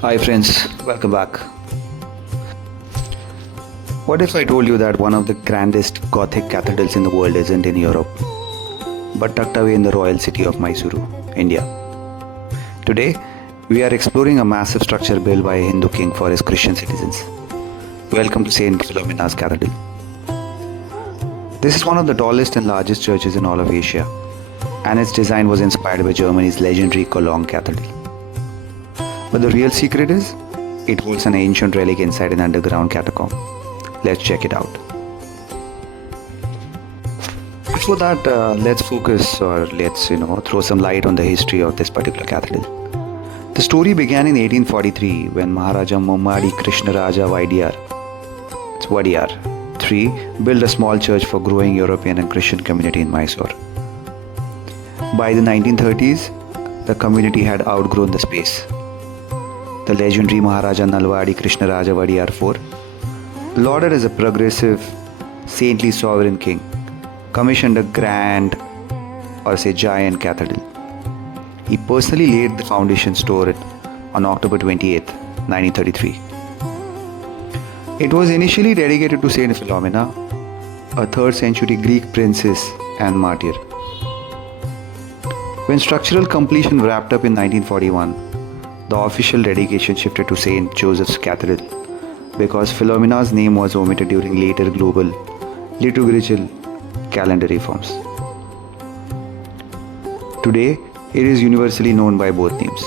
Hi friends, welcome back. What if I told you that one of the grandest Gothic cathedrals in the world isn't in Europe, but tucked away in the royal city of Mysuru, India? Today, we are exploring a massive structure built by a Hindu king for his Christian citizens. Welcome to Saint Philomena's Cathedral. This is one of the tallest and largest churches in all of Asia, and its design was inspired by Germany's legendary Cologne Cathedral. But the real secret is, it holds an ancient relic inside an underground catacomb. Let's check it out. Before that, let's focus or let's throw some light on the history of this particular cathedral. The story began in 1843 when Maharaja Mummadi Krishnaraja Wadiyar III built a small church for growing European and Christian community in Mysore. By the 1930s, the community had outgrown the space. The legendary Maharaja Nalwadi Krishnaraja Wadiyar IV, lauded as a progressive, saintly sovereign king, commissioned a giant cathedral. He personally laid the foundation stone on October 28, 1933. It was initially dedicated to Saint Philomena, a 3rd century Greek princess and martyr. When structural completion wrapped up in 1941, the official dedication shifted to St. Joseph's Cathedral because Philomena's name was omitted during later global liturgical calendar reforms. Today, it is universally known by both names.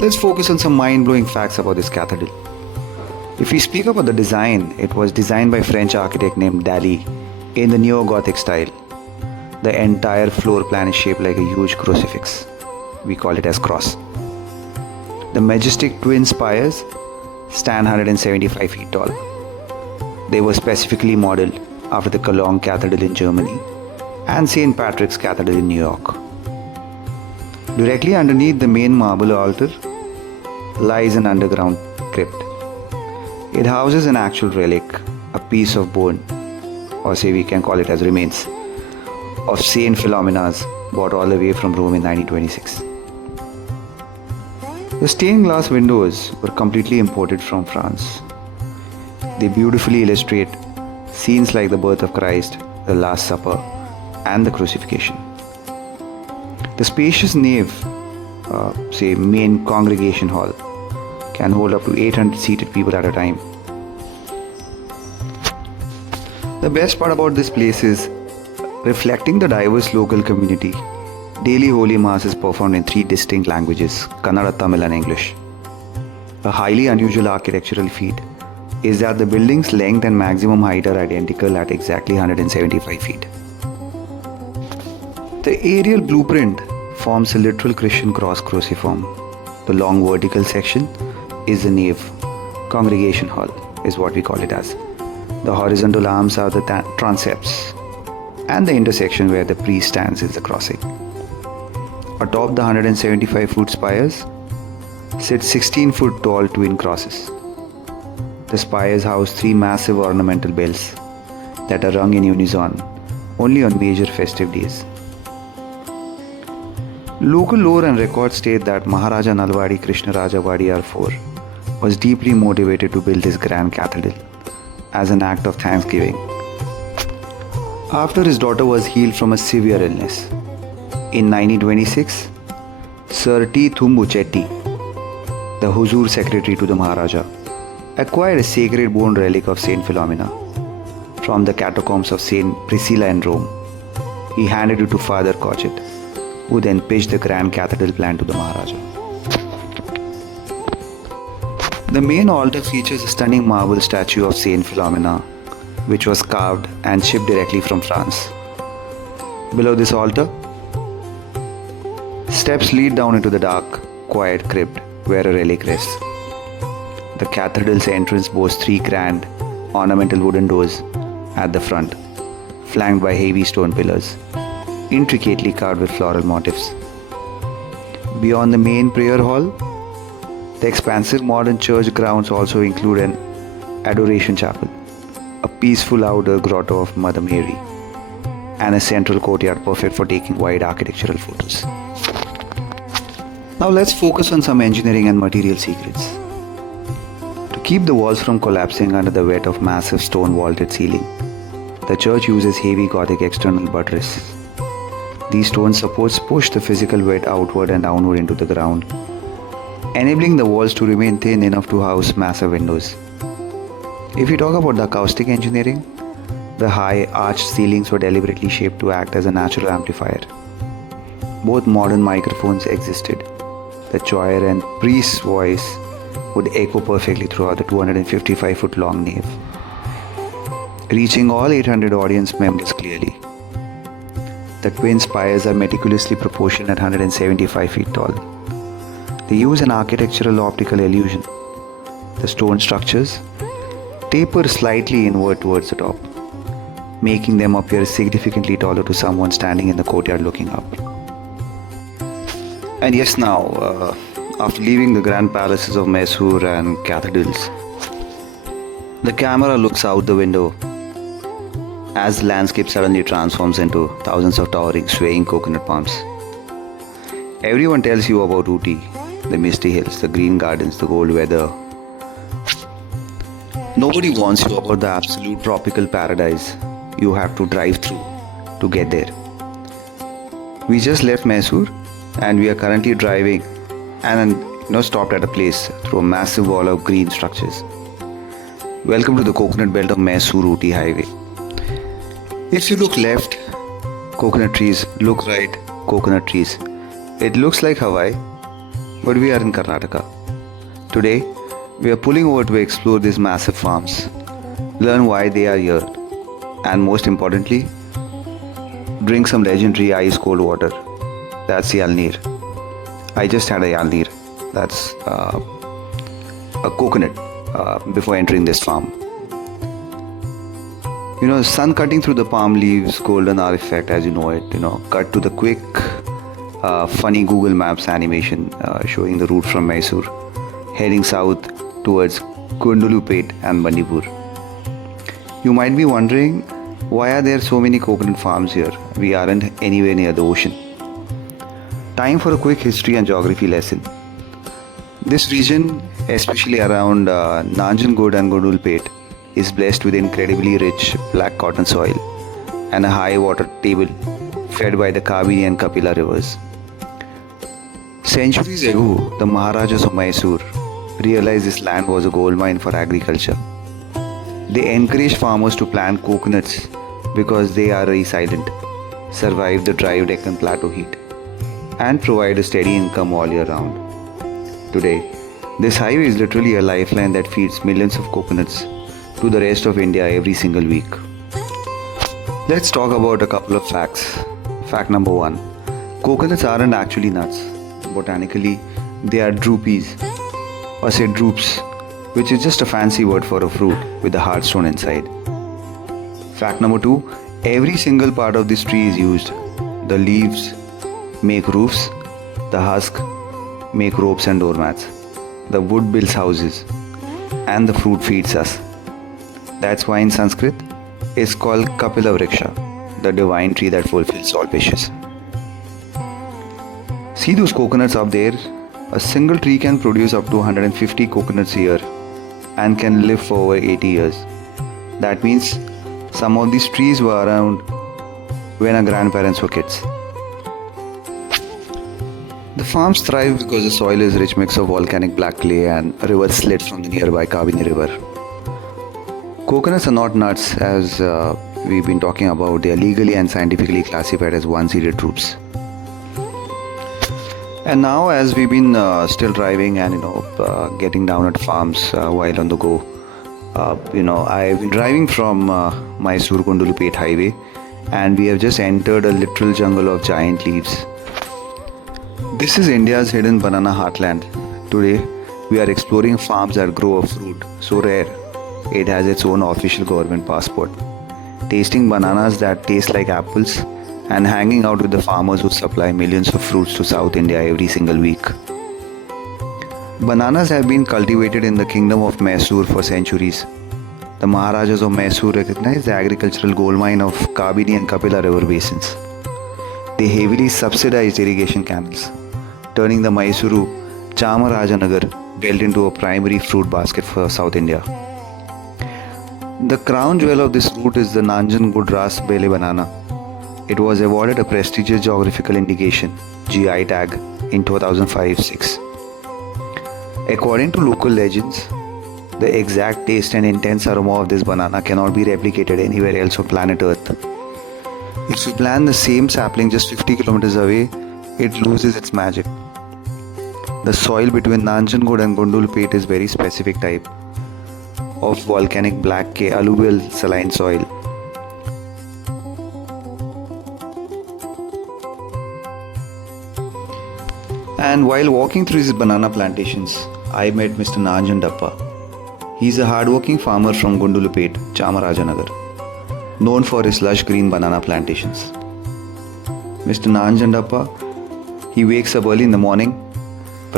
Let's focus on some mind-blowing facts about this cathedral. If we speak about the design, it was designed by French architect named Daly in the Neo-Gothic style. The entire floor plan is shaped like a huge crucifix. We call it as cross. The majestic twin spires stand 175 feet tall. They were specifically modeled after the Cologne Cathedral in Germany and St. Patrick's Cathedral in New York. Directly underneath the main marble altar lies an underground crypt. It houses an actual relic, a piece of bone, or say we can call it as remains, of Saint Philomena's brought all the way from Rome in 1926. The stained glass windows were completely imported from France. They beautifully illustrate scenes like the birth of Christ, the Last Supper, and the Crucifixion. The spacious nave, main congregation hall, can hold up to 800 seated people at a time. The best part about this place is reflecting the diverse local community. Daily Holy Mass is performed in 3 distinct languages, Kannada, Tamil and English. A highly unusual architectural feat is that the building's length and maximum height are identical at exactly 175 feet. The aerial blueprint forms a literal Christian cross cruciform. The long vertical section is the nave, congregation hall is what we call it as. The horizontal arms are the transepts, and the intersection where the priest stands is the crossing. Atop the 175-foot spires sit 16-foot tall twin crosses. The spires house 3 massive ornamental bells that are rung in unison only on major festive days. Local lore and records state that Maharaja Nalwadi Krishnaraja Wadiyar IV was deeply motivated to build this grand cathedral as an act of thanksgiving after his daughter was healed from a severe illness. In 1926, Sir T. Thumbu Chetty, the Huzur secretary to the Maharaja, acquired a sacred bone relic of Saint Philomena from the catacombs of Saint Priscilla in Rome. He handed it to Father Cochet, who then pitched the grand cathedral plan to the Maharaja. The main altar features a stunning marble statue of Saint Philomena, which was carved and shipped directly from France. Below this altar, steps lead down into the dark, quiet crypt where a relic rests. The cathedral's entrance boasts 3 grand, ornamental wooden doors at the front, flanked by heavy stone pillars, intricately carved with floral motifs. Beyond the main prayer hall, the expansive modern church grounds also include an adoration chapel, a peaceful outer grotto of Mother Mary, and a central courtyard perfect for taking wide architectural photos. Now let's focus on some engineering and material secrets. To keep the walls from collapsing under the weight of massive stone vaulted ceiling, the church uses heavy Gothic external buttresses. These stone supports push the physical weight outward and downward into the ground, enabling the walls to remain thin enough to house massive windows. If we talk about the acoustic engineering, the high arched ceilings were deliberately shaped to act as a natural amplifier. Both modern microphones existed. The choir and priest's voice would echo perfectly throughout the 255-foot long nave, reaching all 800 audience members clearly. The twin spires are meticulously proportioned at 175 feet tall. They use an architectural optical illusion. The stone structures taper slightly inward towards the top, making them appear significantly taller to someone standing in the courtyard looking up. And yes, now, after leaving the grand palaces of Mysore and cathedrals, the camera looks out the window as the landscape suddenly transforms into thousands of towering, swaying coconut palms. Everyone tells you about Ooty, the misty hills, the green gardens, the cold weather. Nobody warns you about the absolute tropical paradise you have to drive through to get there. We just left Mysore and we are currently driving and stopped at a place through a massive wall of green structures. Welcome to the coconut belt of Mysuru-Ooty highway. If you look left, coconut trees. Look right, coconut trees. It looks like Hawaii, but we are in Karnataka. Today, we are pulling over to explore these massive farms, learn why they are here, and most importantly, drink some legendary ice cold water. That's Yalnir. I just had a Yalnir. That's a coconut before entering this farm. Sun cutting through the palm leaves, golden hour effect as you know it. Cut to the quick, funny Google Maps animation showing the route from Mysore, heading south towards Gundlupet and Manipur. You might be wondering, why are there so many coconut farms here? We aren't anywhere near the ocean. Time for a quick history and geography lesson. This region, especially around Nanjangud and Gundlupet, is blessed with incredibly rich black cotton soil and a high water table fed by the Kaveri and Kapila rivers. Centuries ago, the Maharajas of Mysore realized this land was a gold mine for agriculture. They encouraged farmers to plant coconuts because they are resilient, survive the dry Deccan Plateau heat, and provide a steady income all year round. Today, this highway is literally a lifeline that feeds millions of coconuts to the rest of India every single week. Let's talk about a couple of facts. Fact number 1. Coconuts aren't actually nuts. Botanically, they are drupes, or say drupes, which is just a fancy word for a fruit with a hard stone inside. Fact number 2. Every single part of this tree is used. The leaves make roofs, the husk make ropes and doormats, the wood builds houses, and the fruit feeds us. That's why in Sanskrit it's called Kapila Vriksha, the divine tree that fulfills all wishes. See those coconuts up there? A single tree can produce up to 150 coconuts a year and can live for over 80 years. That means some of these trees were around when our grandparents were kids. The farms thrive because the soil is a rich mix of volcanic black clay and rivers slid from the nearby Kaveri River. Coconuts are not nuts as we've been talking about. They are legally and scientifically classified as one-seeded troops. And now as we've been still driving and getting down at farms while on the go, I've been driving from Mysuru Gundlupet highway and we have just entered a literal jungle of giant leaves. This is India's hidden banana heartland. Today, we are exploring farms that grow a fruit so rare, it has its own official government passport. Tasting bananas that taste like apples and hanging out with the farmers who supply millions of fruits to South India every single week. Bananas have been cultivated in the kingdom of Mysore for centuries. The Maharajas of Mysore recognized the agricultural gold mine of Kaveri and Kapila river basins. They heavily subsidized irrigation canals, turning the Mysuru Chamarajanagar belt into a primary fruit basket for South India. The crown jewel of this route is the Nanjangud Bele banana. It was awarded a prestigious geographical indication (GI) tag in 2005-6. According to local legends, the exact taste and intense aroma of this banana cannot be replicated anywhere else on planet Earth. If you plant the same sapling just 50 kilometers away, it loses its magic. The soil between Nanjangud and Gundlupet is very specific type of volcanic black clay alluvial saline soil. And while walking through these banana plantations, I met Mr. Nanjandappa. He is a hardworking farmer from Gundlupet, Chamarajanagar, known for his lush green banana plantations. Mr. Nanjandappa, he wakes up early in the morning,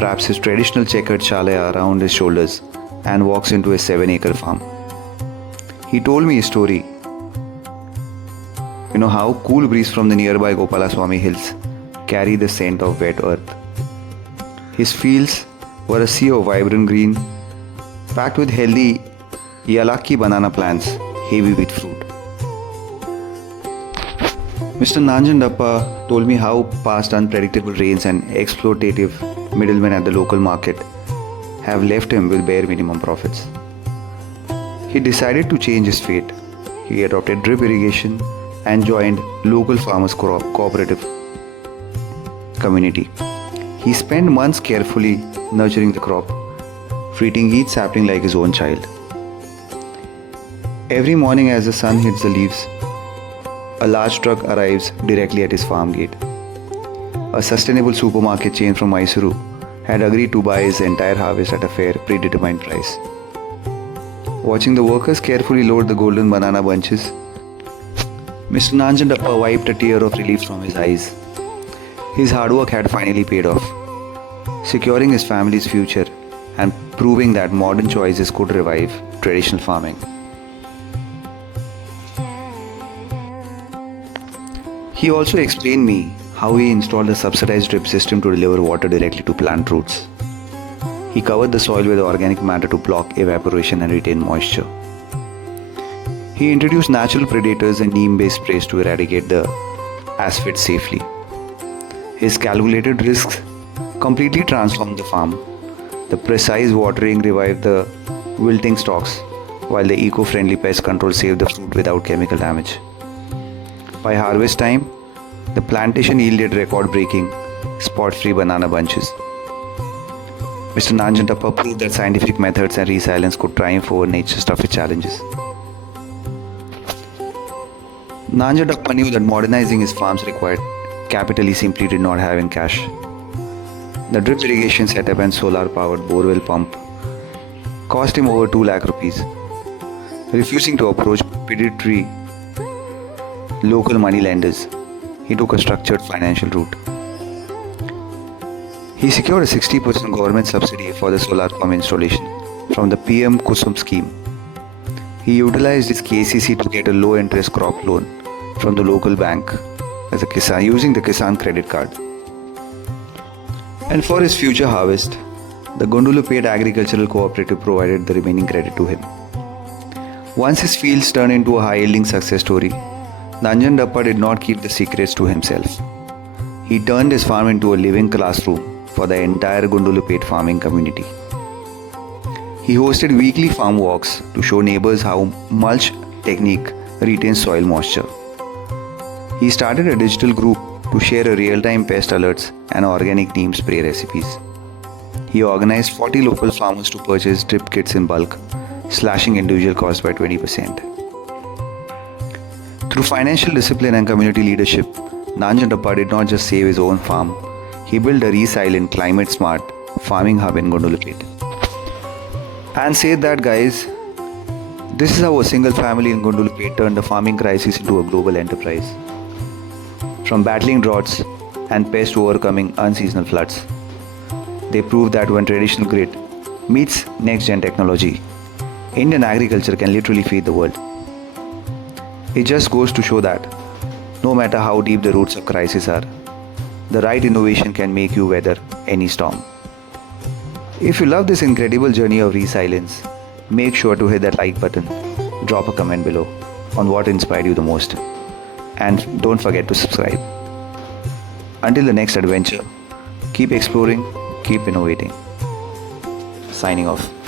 wraps his traditional checkered chalaya around his shoulders and walks into his 7-acre farm. He told me a story. You know how cool breeze from the nearby Gopalaswamy hills carry the scent of wet earth. His fields were a sea of vibrant green, packed with healthy Yalaki banana plants, heavy with fruit. Mr. Nanjandappa told me how past unpredictable rains and exploitative middlemen at the local market have left him with bare minimum profits. He decided to change his fate. He adopted drip irrigation and joined local farmers cooperative community. He spent months carefully nurturing the crop, treating each sapling like his own child. Every morning as the sun hits the leaves, a large truck arrives directly at his farm gate. A sustainable supermarket chain from Mysuru had agreed to buy his entire harvest at a fair, predetermined price. Watching the workers carefully load the golden banana bunches, Mr. Nanjandappa wiped a tear of relief from his eyes. His hard work had finally paid off, securing his family's future and proving that modern choices could revive traditional farming. He also explained me how he installed a subsidized drip system to deliver water directly to plant roots. He covered the soil with organic matter to block evaporation and retain moisture. He introduced natural predators and neem-based sprays to eradicate the aphid safely. His calculated risks completely transformed the farm. The precise watering revived the wilting stalks, while the eco-friendly pest control saved the fruit without chemical damage. By harvest time, the plantation yielded record-breaking, spot-free banana bunches. Mr. Nanjandappa proved that scientific methods and resilience could triumph over nature's toughest challenges. Nanjandappa knew that modernizing his farms required capital he simply did not have in cash. The drip irrigation setup and solar-powered borewell pump cost him over 2 lakh rupees. Refusing to approach predatory local money lenders, he took a structured financial route. He secured a 60% government subsidy for the solar pump installation from the PM Kusum scheme. He utilized his KCC to get a low-interest crop loan from the local bank as a Kisan, using the Kisan credit card. And for his future harvest, the Gundlupet Agricultural Cooperative provided the remaining credit to him. Once his fields turned into a high-yielding success story, Nanjandappa did not keep the secrets to himself. He turned his farm into a living classroom for the entire Gundlupet farming community. He hosted weekly farm walks to show neighbors how mulch technique retains soil moisture. He started a digital group to share real-time pest alerts and organic neem spray recipes. He organized 40 local farmers to purchase drip kits in bulk, slashing individual costs by 20%. Through financial discipline and community leadership, Nanjandappa did not just save his own farm, he built a resilient, climate-smart farming hub in Gundlupet. And said that, guys, this is how a single family in Gundlupet turned a farming crisis into a global enterprise. From battling droughts and pests to overcoming unseasonal floods, they proved that when traditional grit meets next-gen technology, Indian agriculture can literally feed the world. It just goes to show that no matter how deep the roots of crisis are, The right innovation can make you weather any storm. If you love this incredible journey of resilience, make sure to hit that like button, drop a comment below on what inspired you the most, and don't forget to subscribe. Until the next adventure, keep exploring, keep innovating. Signing off.